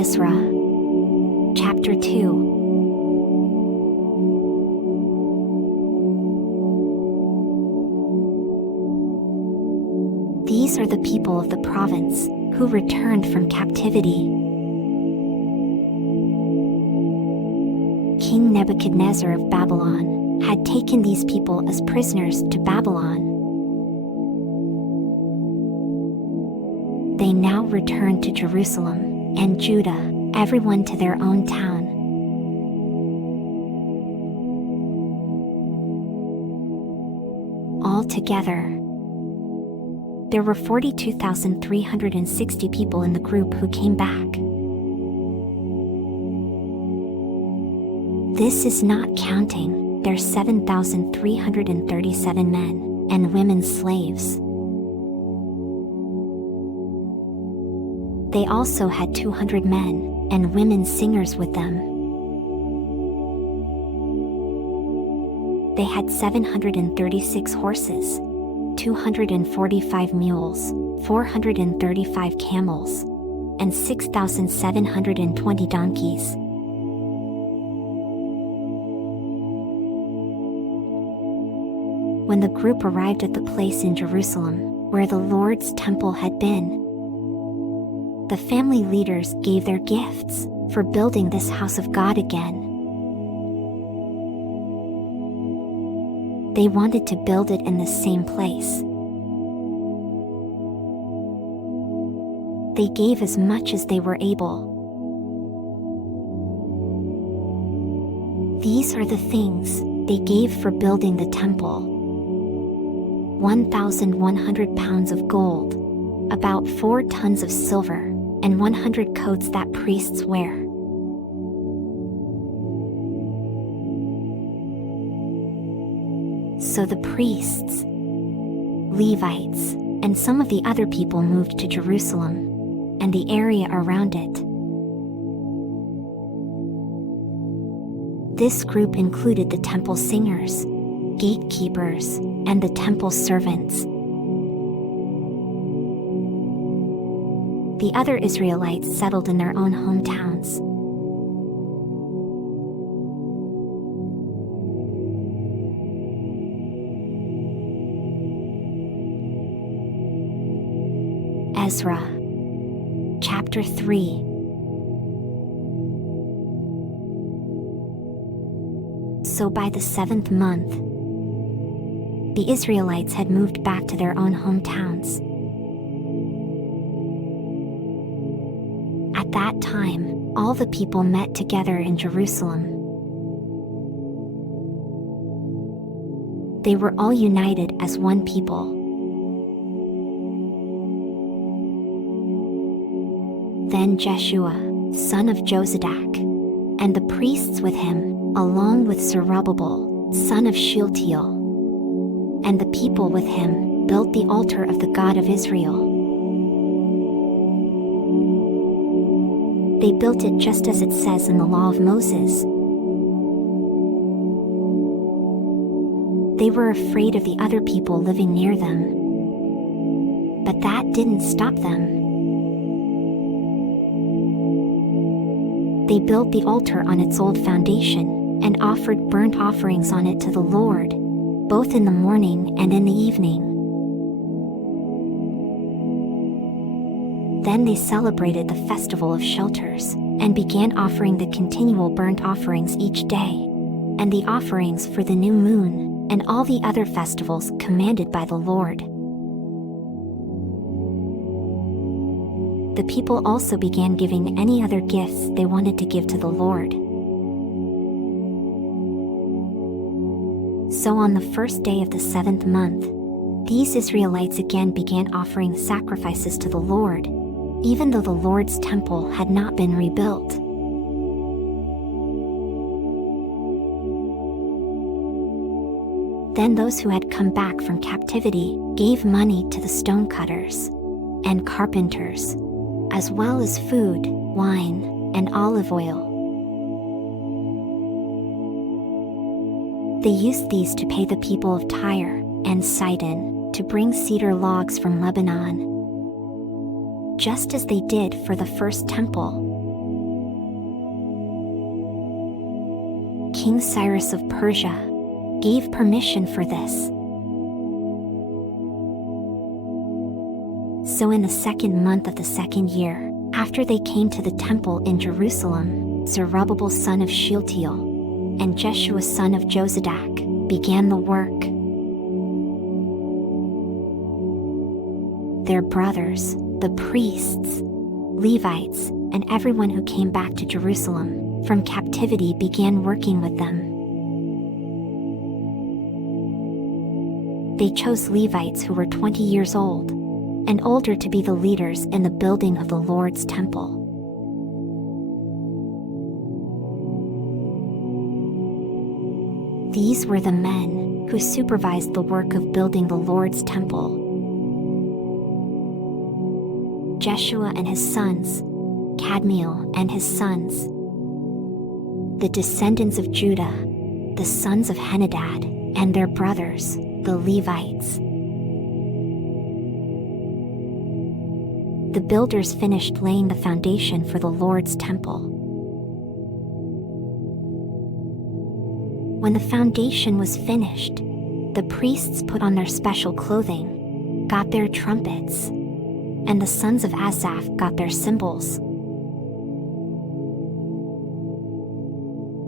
Ezra. Chapter 2. These are the people of the province, who returned from captivity. King Nebuchadnezzar of Babylon had taken these people as prisoners to Babylon. They now returned to Jerusalem and Judah, everyone to their own town. Altogether, there were 42,360 people in the group who came back. This is not counting their 7,337 men and women slaves. They also had 200 men and women singers with them. They had 736 horses, 245 mules, 435 camels, and 6,720 donkeys. When the group arrived at the place in Jerusalem where the Lord's temple had been, the family leaders gave their gifts for building this house of God again. They wanted to build it in the same place. They gave as much as they were able. These are the things they gave for building the temple: 1,100 pounds of gold, about 4 tons of silver, and 100 coats that priests wear. So the priests, Levites, and some of the other people moved to Jerusalem and the area around it. This group included the temple singers, gatekeepers, and the temple servants. The other Israelites settled in their own hometowns. Ezra. Chapter 3. So by the 7th month, the Israelites had moved back to their own hometowns. At that time, all the people met together in Jerusalem. They were all united as one people. Then Jeshua, son of Jozadak, and the priests with him, along with Zerubbabel, son of Shealtiel, and the people with him, built the altar of the God of Israel. They built it just as it says in the law of Moses. They were afraid of the other people living near them, but that didn't stop them. They built the altar on its old foundation and offered burnt offerings on it to the Lord, both in the morning and in the evening. Then they celebrated the Festival of Shelters and began offering the continual burnt offerings each day, and the offerings for the new moon, and all the other festivals commanded by the Lord. The people also began giving any other gifts they wanted to give to the Lord. So on the first day of the 7th month, these Israelites again began offering sacrifices to the Lord, even though the Lord's temple had not been rebuilt. Then those who had come back from captivity gave money to the stonecutters and carpenters, as well as food, wine, and olive oil. They used these to pay the people of Tyre and Sidon to bring cedar logs from Lebanon, just as they did for the first temple. King Cyrus of Persia gave permission for this. So in the 2nd month of the 2nd year, after they came to the temple in Jerusalem, Zerubbabel son of Shealtiel and Jeshua son of Jozadak began the work. Their brothers, the priests, Levites, and everyone who came back to Jerusalem from captivity began working with them. They chose Levites who were 20 years old and older to be the leaders in the building of the Lord's temple. These were the men who supervised the work of building the Lord's temple: Jeshua and his sons, Kadmiel and his sons, the descendants of Judah, the sons of Henadad, and their brothers, the Levites. The builders finished laying the foundation for the Lord's temple. When the foundation was finished, the priests put on their special clothing, got their trumpets, and the sons of Asaph got their cymbals.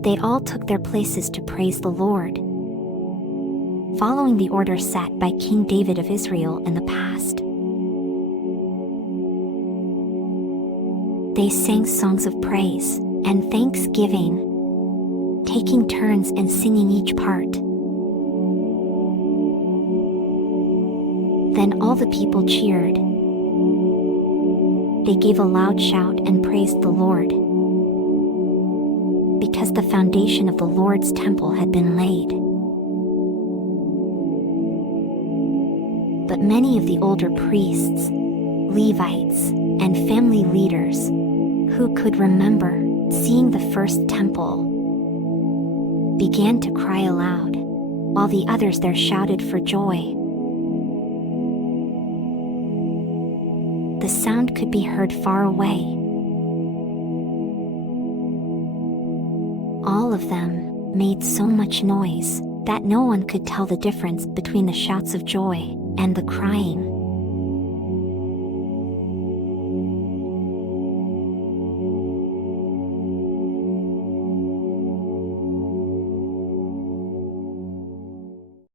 They all took their places to praise the Lord, following the order set by King David of Israel in the past. They sang songs of praise and thanksgiving, taking turns in singing each part. Then all the people cheered. They gave a loud shout and praised the Lord, because the foundation of the Lord's temple had been laid. But many of the older priests, Levites, and family leaders, who could remember seeing the first temple, began to cry aloud, while the others there shouted for joy. The sound could be heard far away. All of them made so much noise that no one could tell the difference between the shouts of joy and the crying.